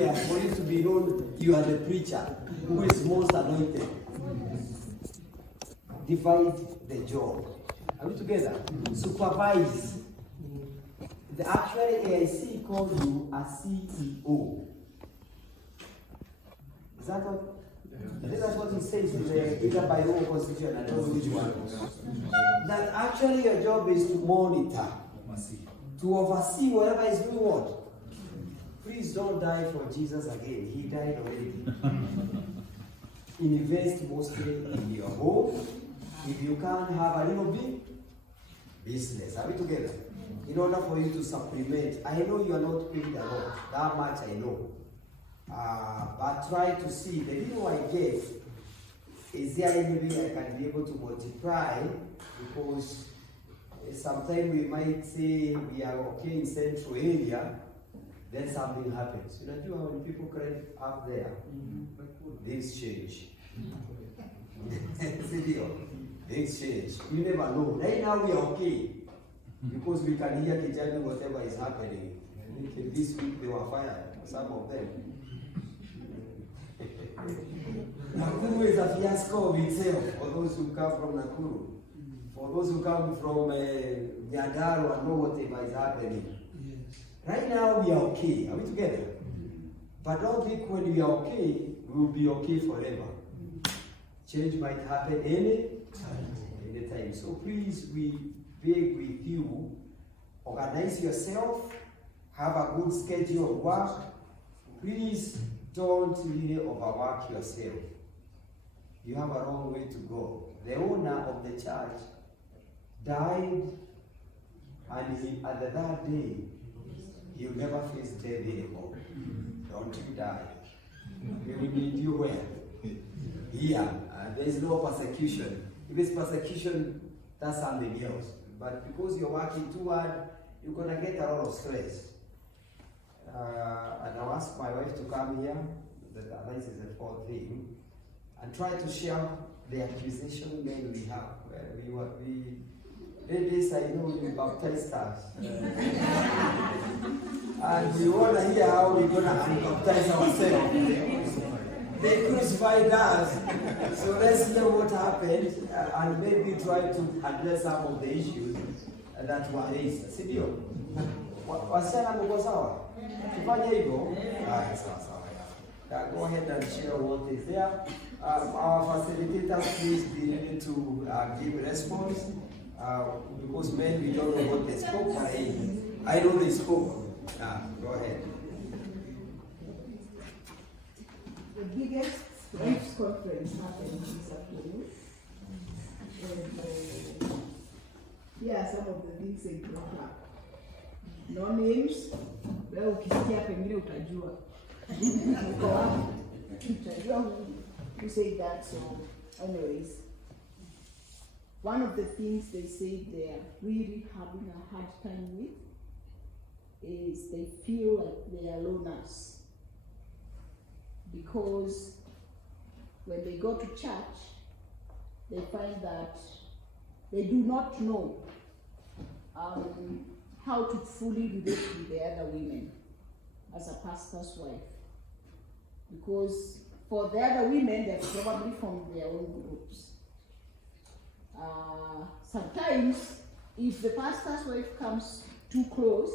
everywhere for you to be known you are the preacher who is most anointed. Divide the job. Are we together? Supervise. The actual AIC called you a CEO. Is that what? I think that's what it says in the either by your constitution, I don't know which one. That actually your job is to monitor, to oversee whatever is doing what. Please don't die for Jesus again. He died already. Invest mostly in your home. If you can't have a little bit, business. Are we together? In order for you to supplement. I know you are not paid a lot. That much I know. But try to see. The little I get, is there any way I can be able to multiply? Because sometimes we might say we are okay in central area, then something happens. You know when people cry up there, things change. Things change. You never know. Right now we are okay. Because we can hear Kijani whatever is happening. This week they were fired, some of them. Nakuru is a fiasco of itself for those who come from Nakuru. For those who come from Nyagaru and know whatever is happening. Right now we are okay. Are we together? But don't think when we are okay, we will be okay forever. Change might happen any time. So please, we beg with you, organize yourself, have a good schedule of work. Please don't really overwork yourself. You have a long way to go. The owner of the church died, and at the third day, he'll never face death anymore. Don't you die. We will need you well. Here, there is no persecution. If it's persecution, that's something else. But because you're working too hard, you're going to get a lot of stress. And I'll ask my wife to come here, this is the fourth thing, and try to share the accusation men we have. Ladies, I know you baptized us. And we want to hear how we're going to unbaptize ourselves. They crucified us. So let's hear what happened and maybe try to address some of the issues that were raised. Sidio? Wasichana mko sawa? Tufanye hivyo? Sawa. Go ahead and share what is there. Our facilitators, please be ready to give a response. Because men, we don't know what they spoke. I know they spoke. Go ahead. The biggest rights conference happened this afternoon. And here are some of the things they brought up. No names, well, ukisikia pengine utajua. Utajua who said that. So, anyways, one of the things they say they are really having a hard time with is they feel like they are loners. Because when they go to church, they find that they do not know how to fully relate with the other women as a pastor's wife. Because for the other women, they're probably from their own groups. Sometimes, if the pastor's wife comes too close,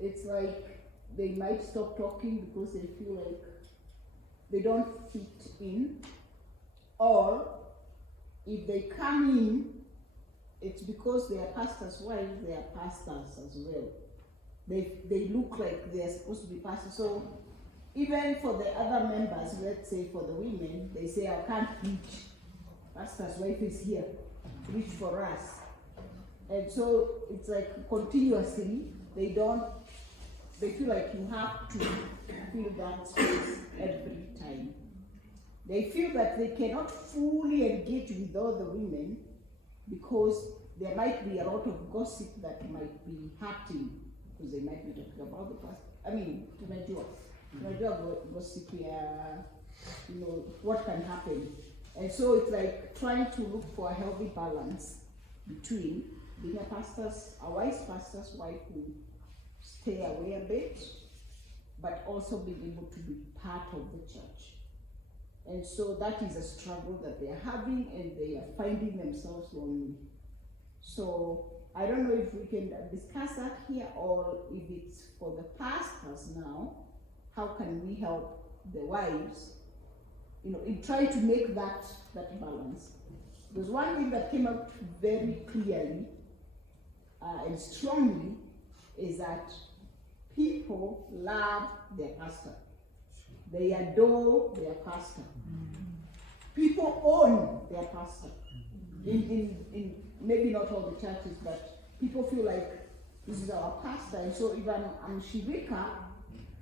it's like they might stop talking because they feel like they don't fit in. Or if they come in, it's because they are pastor's wives, they are pastors as well. They look like they're supposed to be pastors. So even for the other members, let's say for the women, they say, I can't reach. Pastor's wife is here. Reach for us. And so it's like continuously, they feel like you have to fill that space every time. They feel that they cannot fully engage with all the women because there might be a lot of gossip that might be hurting, because they might be talking about the past. I mean, tunajua gossip, what can happen. And so it's like trying to look for a healthy balance between being a wise pastor's wife who stay away a bit, but also being able to be part of the church. And so that is a struggle that they are having, and they are finding themselves lonely. So I don't know if we can discuss that here, or if it's for the pastors now. How can we help the wives, in trying to make that balance? There's one thing that came out very clearly and strongly is that people love their pastor. They adore their pastor. People own their pastor. In maybe not all the churches, but people feel like this is our pastor. And so if I'm Shirika,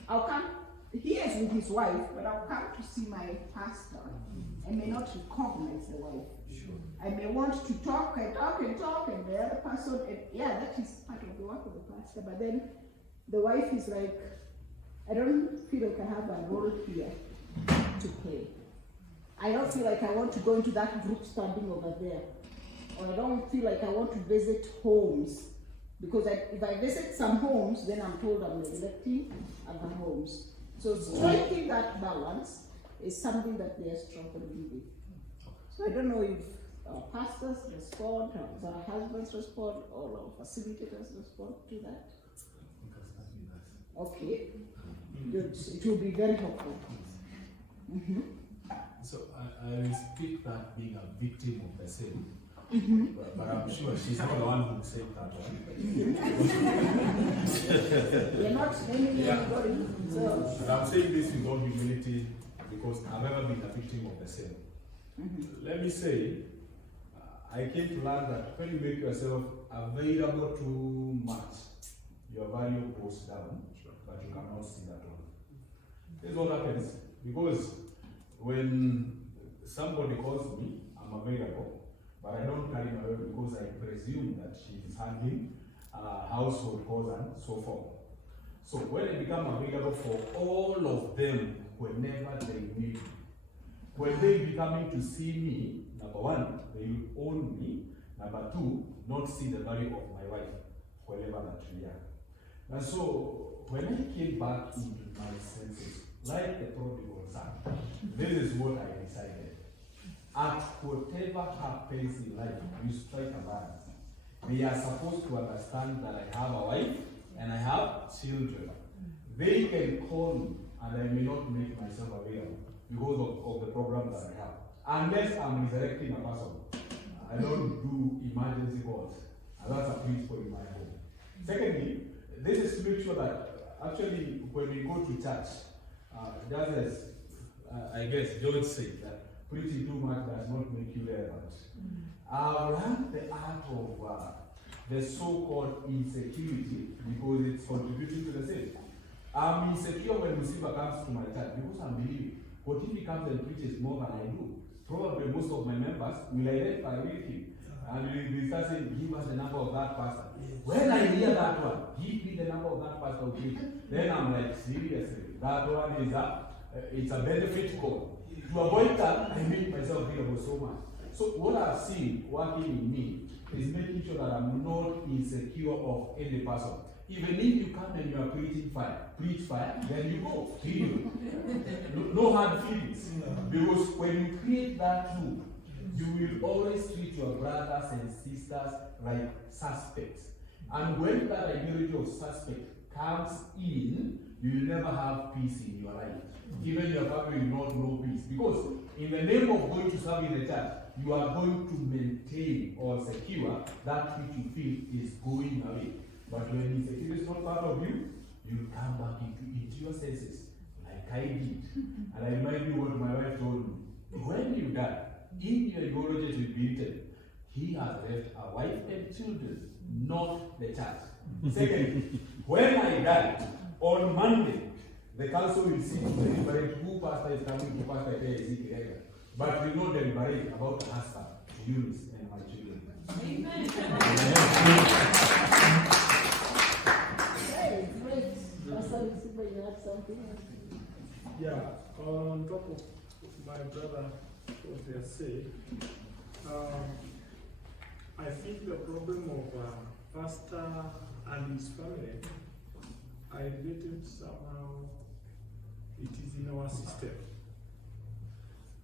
I'll come. He is with his wife, but I'll come to see my pastor. I may not recognize the wife. Sure. I may want to talk, and the other person, and yeah, that is part of the work of the pastor. But then the wife is like, I don't feel like I have a role here to play. I don't feel like I want to go into that group standing over there. Or I don't feel like I want to visit homes. Because if I visit some homes, then I'm told I'm neglecting other homes. So striking that balance is something that they are struggling with. So I don't know if our pastors respond, or our husbands respond, or our facilitators respond to that. Okay, good. It will be very helpful. Mm-hmm. So I will speak that being a victim of the sin, but I'm sure she's not the one who said that one. We're not naming anybody. So. And I'm saying this with all humility because I've never been a victim of the sin. Let me say, I came to learn that when you make yourself available too much, your value goes down, but you cannot see that one. This is what happens because when somebody calls me, I'm available, but I don't carry my weight because I presume that she is handling household calls and so forth. So when I become available for all of them whenever they need me, when they be coming to see me, number one, they will own me. Number two, not see the value of my wife, wherever that we are. And so, when I came back into my senses, like the prodigal son, this is what I decided. At whatever happens in life, you strike a balance. They are supposed to understand that I have a wife and I have children. They can call me and I may not make myself available because of the problem that I have. Unless I'm resurrecting a person, I don't do emergency calls, and that's a principle in my home. Secondly, this is to make sure that actually when we go to church, just as I guess George said, that preaching too much does not make you relevant. Learn the art of the so-called insecurity because it's contributing to the same. I'm insecure when Musiba comes to my church because I'm believing. What if he comes and preaches more than I do? Probably most of my members will identify with him. And we start saying, give us the number of that pastor. When I hear that one, give me the number of that pastor, please. Then I'm like, seriously, that one is it's a benefit call. To avoid that, I make myself available so much. So what I've seen working in me is making sure that I'm not insecure of any person. Even if you come and you are preaching fire, preach fire, then you go. Period. No hard feelings. Because when you create that rule, you will always treat your brothers and sisters like suspects. And when that ideology of suspect comes in, you will never have peace in your life. Even your family will not know peace. Because in the name of going to serve in the church, you are going to maintain or secure that which you feel is going away. But when insecurity is not part of you, you come back into your senses, like I did. And I remind you what my wife told me. When you die, in your eulogy it will be written, he has left a wife and children, not the church. Secondly, when I die, on Monday, the council will sit to deliberate who pastor is coming to pastor Ezekiel. But we will not deliberate about the husband, Eunice, and my children. Amen. You had something? Yeah, on top of my brother, what they say, I think the problem of pastor and his family, I related somehow it is in our system.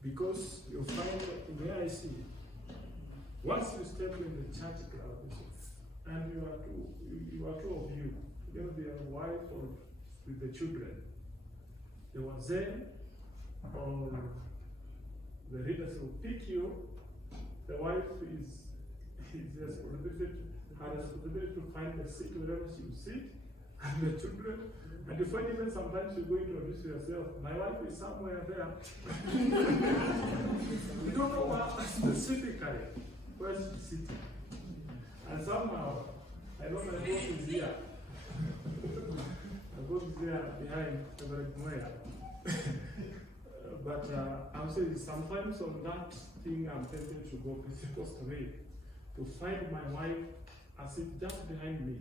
Because you find where I see, once you step in the church ground, and you are two of you, together with your wife or with the children, they were there, or the leaders will pick you. The wife is her responsibility to find a seat wherever she will sit, and the children. And you find even sometimes you go introduce yourself. My wife is somewhere there. You don't know what specifically where she's sitting. And somehow, I know my boss is here. My boss is there behind everywhere. But I'm saying sometimes on that thing I'm tempted to go Pentecost way to find my wife and sit just behind me.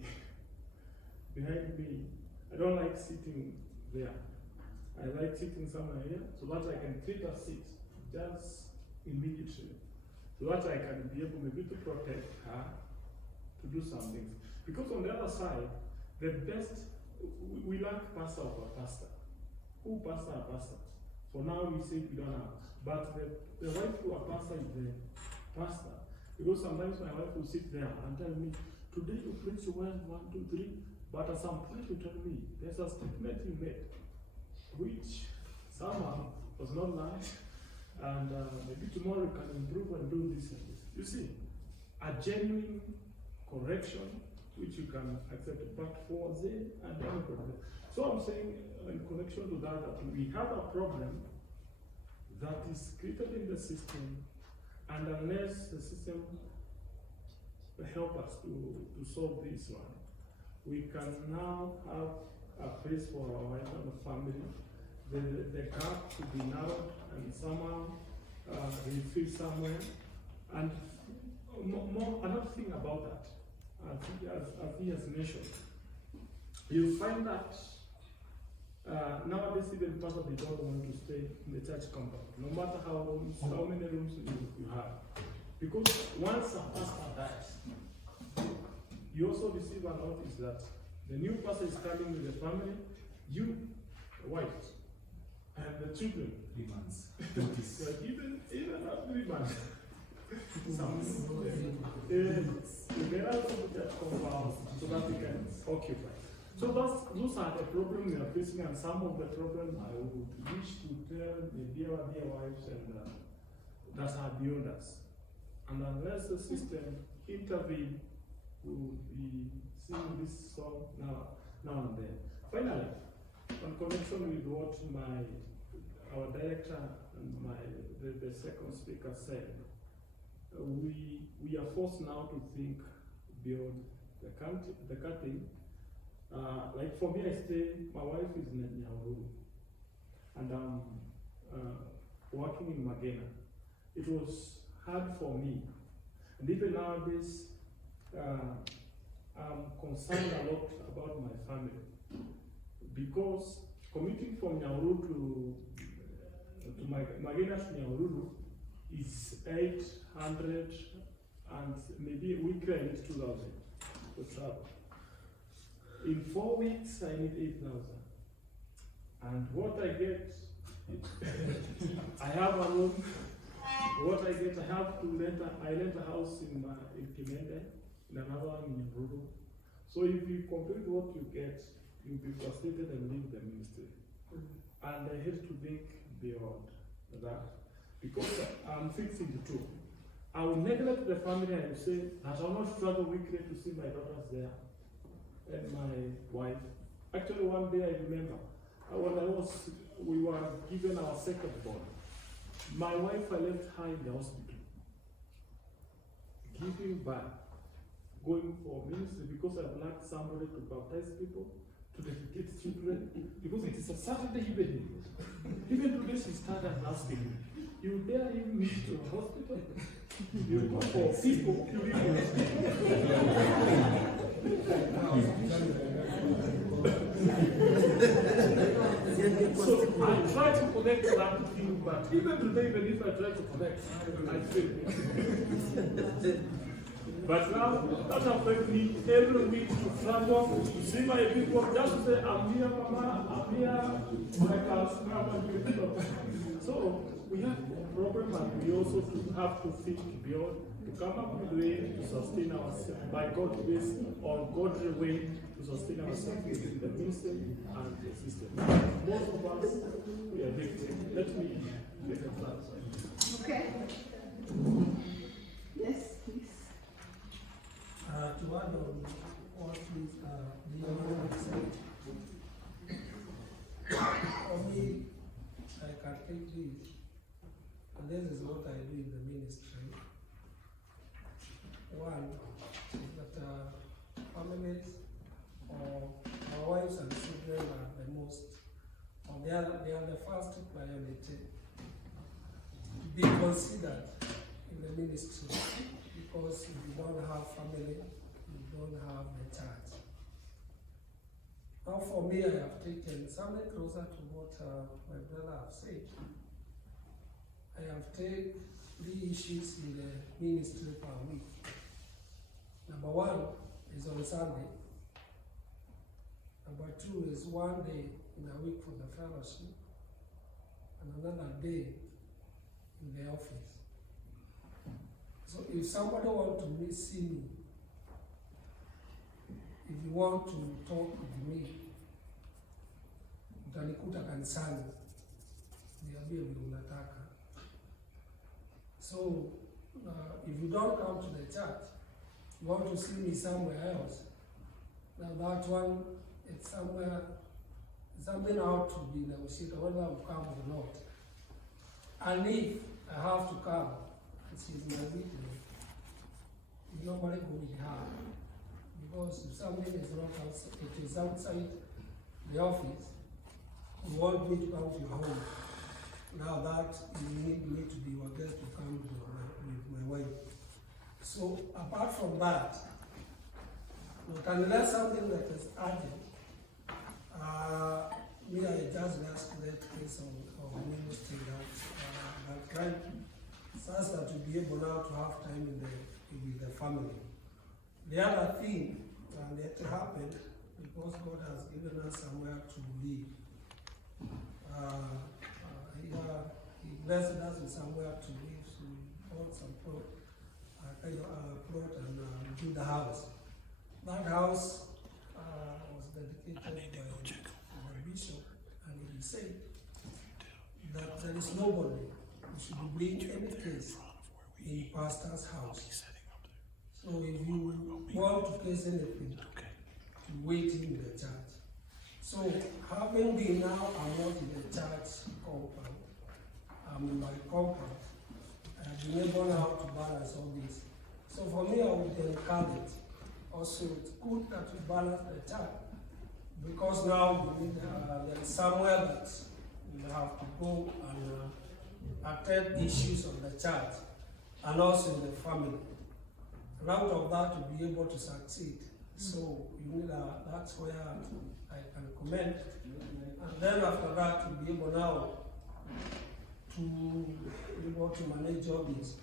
Behind me. I don't like sitting there. I like sitting somewhere here so that I can take a seat just immediately. So that I can be able maybe to protect her, to do some things. Because on the other side, the best, we lack pastor of a pastor. Who pastor a pastor? For now we say we don't have. But the wife to a pastor is the pastor. Because sometimes my wife will sit there and tell me, today you preach well, 1, 2, 3. But at some point you tell me, there's a statement you made, which somehow was not nice, and maybe tomorrow you can improve and do this and this. You see, a genuine correction, which you can accept, but for them and everybody. So I'm saying, in connection to that, that we have a problem that is created in the system, and unless the system help us to solve this one, we can now have a place for our wife and the family. The gap to be narrowed and somehow refilled somewhere. And more another thing about that, as he has mentioned, you find that nowadays even pastors they don't want to stay in the church compound, no matter how many rooms you have. Because once a pastor dies, you also receive a notice that the new pastor is coming with the family, you, the wife, and the children. 3 months. even not 3 months. They are also put that compound so that they can occupy. So those are the problems we are facing, and some of the problems I would wish to tell the dear wives and that are beyond us. And unless the system intervenes, we will be singing this song now and then. Finally, in connection with what our director and the second speaker said, we are forced now to think beyond the cutting. Like for me, my wife is in Kenya-Holiness, and I'm working in Magena. It was hard for me, and even nowadays, I'm concerned a lot about my family, because commuting from Nyahururu to Magena to Nyahururu is 800, and maybe a week I need 2,000 to travel. In 4 weeks, I need 8,000. And what I get, I have a room. What I get, I have to rent a house in Kimende, in another one in Nyahururu. So if you complete what you get, you'll be frustrated and leave the ministry. And I hate to think beyond that, because I'm fixing the two. I will neglect the family and say that I will not struggle weekly to see my daughters there and my wife. Actually, one day I remember when we were given our second born. My wife, I left her in the hospital, giving birth, going for ministry because I lacked somebody to baptize people, to dedicate children, because it is a Saturday evening. Even today she started asking me, you dare leave me to a hospital? You go for people, you leave me. So I try to connect that thing, but even today, even if I try to connect, I fail. But now, that affects me every week to travel, to see my people, just to say, I'm here, Mama, I'm here, my house, So, we have a problem, and we also have to think beyond, to come up with a way to sustain ourselves, by God's grace, or God's way to sustain ourselves within the ministry and the system. Most of us, we are victims. Let me make a plan. Okay. Yes, please. To add on what is the young said, for me, I can take this, and this is what I do in the ministry. One is that families or our wives and children are the most, or they are the first priority to be considered in the ministry, because if you don't have family, you don't have the church. Now for me, I have taken something closer to what my brother has said. I have taken 3 issues in the ministry per week. Number 1 is on Sunday. Number 2 is 1 day in a week for the fellowship, and another day in the office. So if somebody wants to see me, if you want to talk with me, utanikuta kanisani, niambie vile unataka. So if you don't come to the church, you want to see me somewhere else, now that one, it's something out to be negotiated, whether I will come or not. And if I have to come, she's my witness, nobody go with her. Because if something is not outside, it is outside the office, you want me to come to your home. Now that you need me to be your guest to come with my wife. So apart from that, unless something that is urgent, me I just ask that case of ministry that kind, such that to be able now to have time with the family. The other thing that happened, because God has given us somewhere to live. He blessed us with somewhere to live, so we bought some plot and built the house. That house was dedicated by the bishop, and he said that there is nobody who should bring any case in pastor's house. So if you want to case anything, you wait in the church. So having been now, I'm not in the church compound, I'm in my compound. I've been able now to balance all this. So for me, I would encourage also, it's good that we balance the church, because now we need, there is somewhere that we have to go and attend issues of the church and also in the family. And out of that, to be able to succeed. So you need that's where I can comment. And then after that, to be able now to be able to manage all this.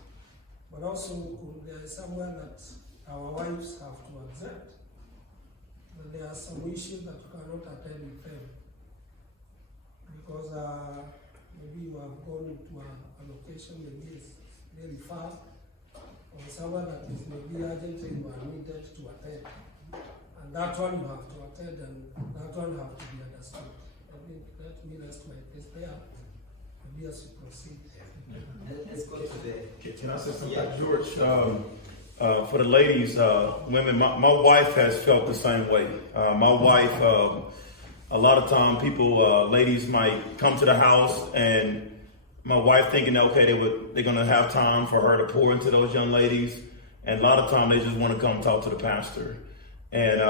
But also, there is somewhere that our wives have to accept that there are some issues that you cannot attend with them. Because maybe you have gone into a location, maybe it's very far, or somewhere that is maybe urgently you are needed to attend. And that one you have to attend, and that one have to be understood. I think let me rest my case there. Maybe as you proceed. Let's go to the... Can I say something? Yeah. George, for the ladies, women, my wife has felt the same way. My wife, a lot of time people, ladies might come to the house, and my wife thinking that, okay, they're going to have time for her to pour into those young ladies. And a lot of time they just want to come talk to the pastor. And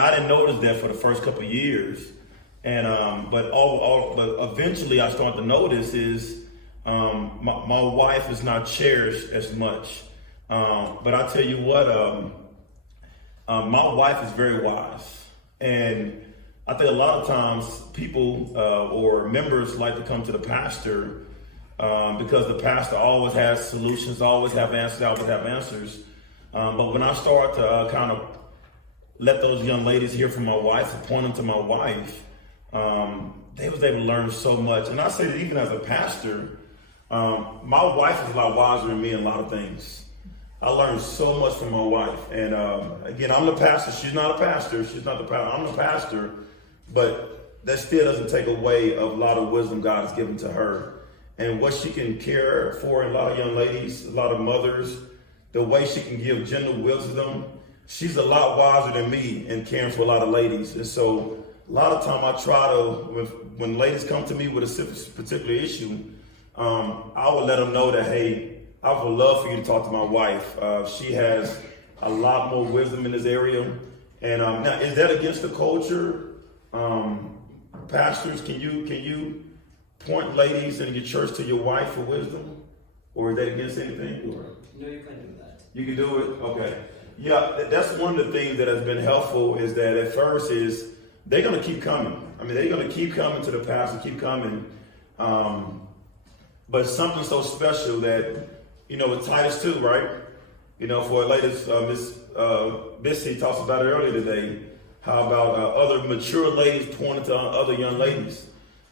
I didn't notice that for the first couple of years. And, but eventually I started to notice is, my wife is not cherished as much. But I tell you what, my wife is very wise. And I think a lot of times people or members like to come to the pastor because the pastor always has solutions, always have answers, But when I start to kind of let those young ladies hear from my wife, and point them to my wife, they was able to learn so much. And I say that even as a pastor, my wife is a lot wiser than me in a lot of things. I learned so much from my wife. And again, I'm the pastor. She's not a pastor. She's not the pastor. I'm the pastor. But that still doesn't take away of a lot of wisdom God has given to her. And what she can care for in a lot of young ladies, a lot of mothers, the way she can give gentle wisdom. She's a lot wiser than me and caring for a lot of ladies. And so a lot of time I try to, when ladies come to me with a particular issue, I would let them know that, hey, I would love for you to talk to my wife. She has a lot more wisdom in this area. And now, is that against the culture? Pastors, can you point ladies in your church to your wife for wisdom? Or is that against anything? Or? No, you can do that. You can do it? Okay. Yeah, that's one of the things that has been helpful is that at first is they're going to keep coming. I mean, they're going to keep coming to the pastor, keep coming. But it's something so special that, with Titus 2, right? For latest, Miss Bissy talks about it earlier today, how about other mature ladies pointing to other young ladies.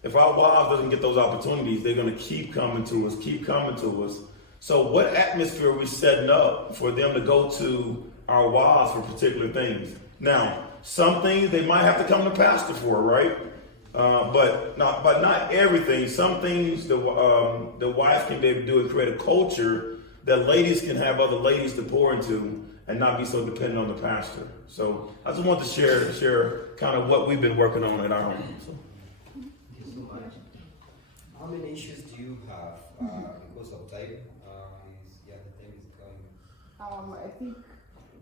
If our wives doesn't get those opportunities, they're going to keep coming to us. So what atmosphere are we setting up for them to go to our wives for particular things? Now, some things they might have to come to pastor for, right? But not everything. Some things the wife can be able to do and create a culture that ladies can have other ladies to pour into and not be so dependent on the pastor. So I just want to share kind of what we've been working on at our home. So. Thank you so much. How many issues do you have because of time? The time is going. I think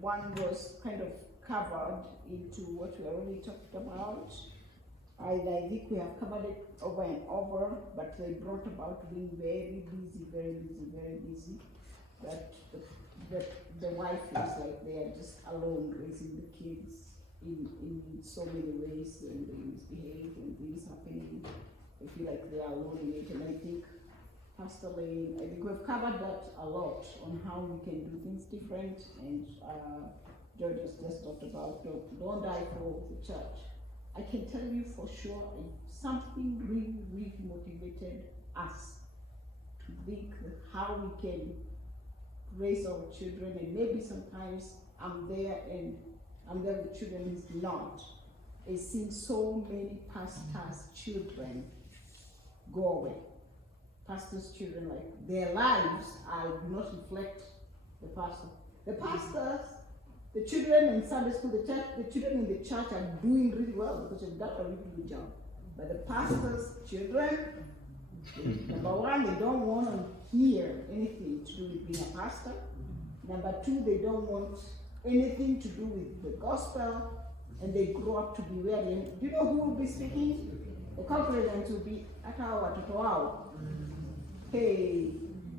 one was kind of covered into what we already talked about. I think we have covered it over and over, but they brought about being very busy. That the wife feels like they are just alone raising the kids in so many ways, and they misbehave and things happening. They feel like they are alone in it, and I think Pastor Lane, I think we've covered that a lot on how we can do things different, and George has just talked about don't die for the church. I can tell you for sure something really motivated us to think how we can raise our children, and maybe sometimes I'm there with children who's not. I've seen so many pastors' children go away. Pastors' children, like their lives do not reflect the pastor. The pastors, the children in Sunday school, the children in the church are doing really well because they've done a really good job. But the pastor's children, number one, they don't want to hear anything to do with being a pastor. Number two, they don't want anything to do with the gospel, and they grow up to be weary. And do you know who will be speaking? The congregants will be at our watoto wao. Hey,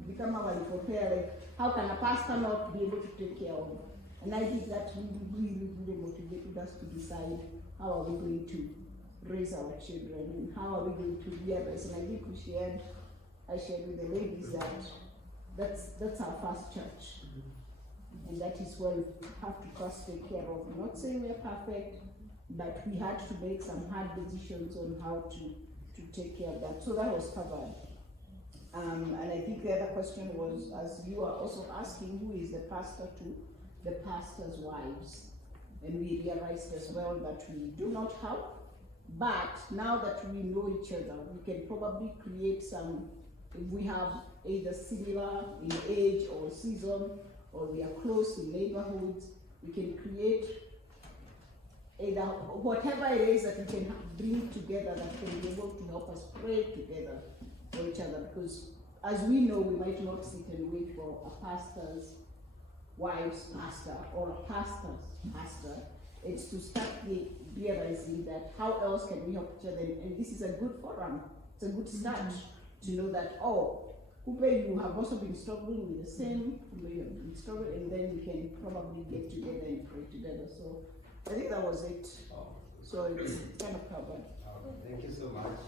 become our like, how can a pastor not be able to take care of them? And I think that really motivated us to decide how are we going to raise our children and how are we going to realize. And I think I shared with the ladies that that's our first church. And that is where we have to first take care of. I'm not saying we're perfect, but we had to make some hard decisions on how to take care of that. So that was covered. And I think the other question was, as you are also asking, who is the pastor to? The pastor's wives. And we realized as well that we do not help, but now that we know each other, we can probably create some, if we have either similar in age or season, or we are close in neighborhoods, we can create either whatever it is that we can bring together that can be able to help us pray together for each other. Because as we know, we might not sit and wait for a pastor's wife's pastor or a pastor's pastor. It's to start realizing that how else can we help each other, and this is a good forum. It's a good start to know that, you have also been struggling with the same, and then we can probably get together and pray together. So I think that was it. So it's kind of covered. Thank you so much.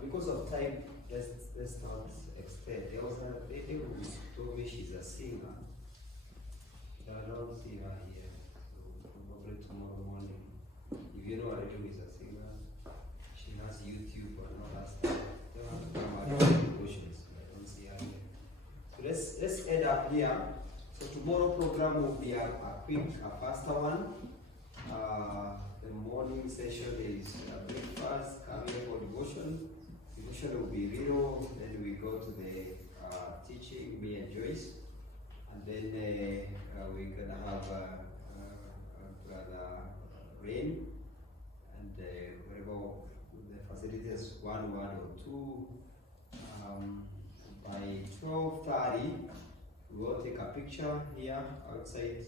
Because of time, let's not extend. There was a lady who told me she's a singer. I don't see her here, so probably tomorrow morning. If you know Rachel is a singer, she has YouTube and all that stuff. Don't have to come out with devotions. I don't see her here. So let's end up here. So tomorrow program will be a faster one. The morning session is breakfast, coming for devotion. Devotion will be Riro, then we go to the teaching, me and Joyce. And then we're going to have Brother Rain, and whatever the facilities, 1 or 2. By 12:30, we will take a picture here outside.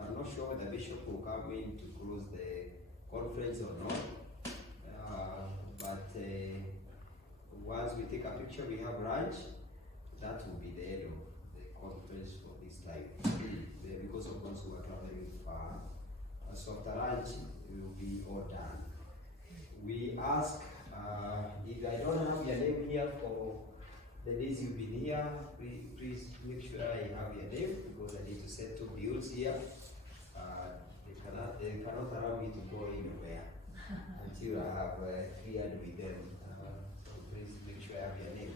I'm not sure whether the bishop will come in to close the conference or not. But once we take a picture, we have lunch. That will be the end of the conference for this time. Because of those who are traveling far. So after lunch, it will be all done. We ask, if I don't have your name here for the days you've been here, please make sure I have your name, because I need to settle bills here. They cannot allow me to go anywhere until I have cleared with them. So please make sure I have your name.